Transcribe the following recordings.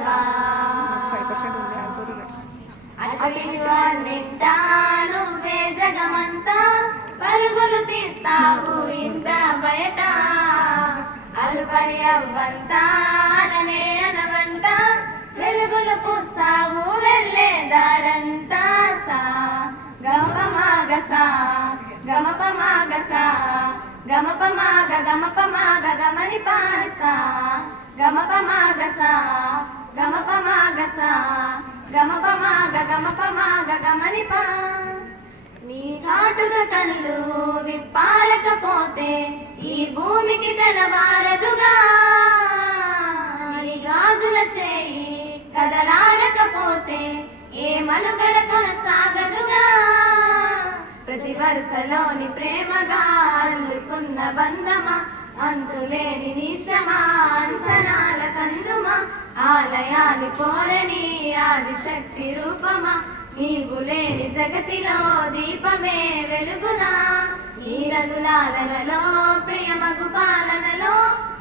పడవా అన్నింటా నువ్వే జగమంతా పరుగులు తీస్తావు ఇంట బయట అరుపరి అవ్వంతా అననే అనవంట వెలుగులు పూస్తావు వెళ్ళే దారంతా సా గమపమాగసా గమపమాగసా గమపమాగ గమపమాగ గమని పాసా గమపమాగసా గమపమాగసా గమపమాగ గమపమాగ గమని పా నీ కాటుక కనులు విప్పారకపోతే ఈ భూమికి తెలవారదుగా నీ గాజుల చేయి కదలాడకపోతే ఏ మనుగడ కొనసాగదుగా ప్రతి వరుసలోని ప్రేమగా అల్లుకున్న బంధమా అంతులేని నీ శ్రమ అంచనాల కందుమా ఆలయాలు కోరని ఆదిశక్తి రూపమా నీవు లేని జగతిలో దీపమే వెలుగునా ఈ నదులాలనలో ప్రియమగు పాలనలో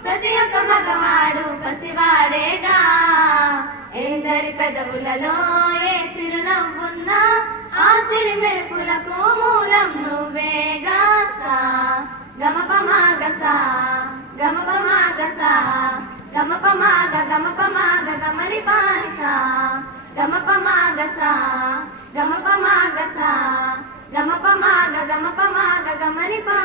ప్రతి ఒక్క మగవాడు పసివాడేగా ఎందరి పెదవులలో ఏ చిరునవ్వున్నా ఆ సిరి మెరుపులకు మూలం నువ్వేగా సా గమపమాగసా గమపమాగసా గమపమాగ గమపమాగ గమని పాసా గమపమాగసా గమపమాగసా గమపమాగ గమపమాగ గమని పా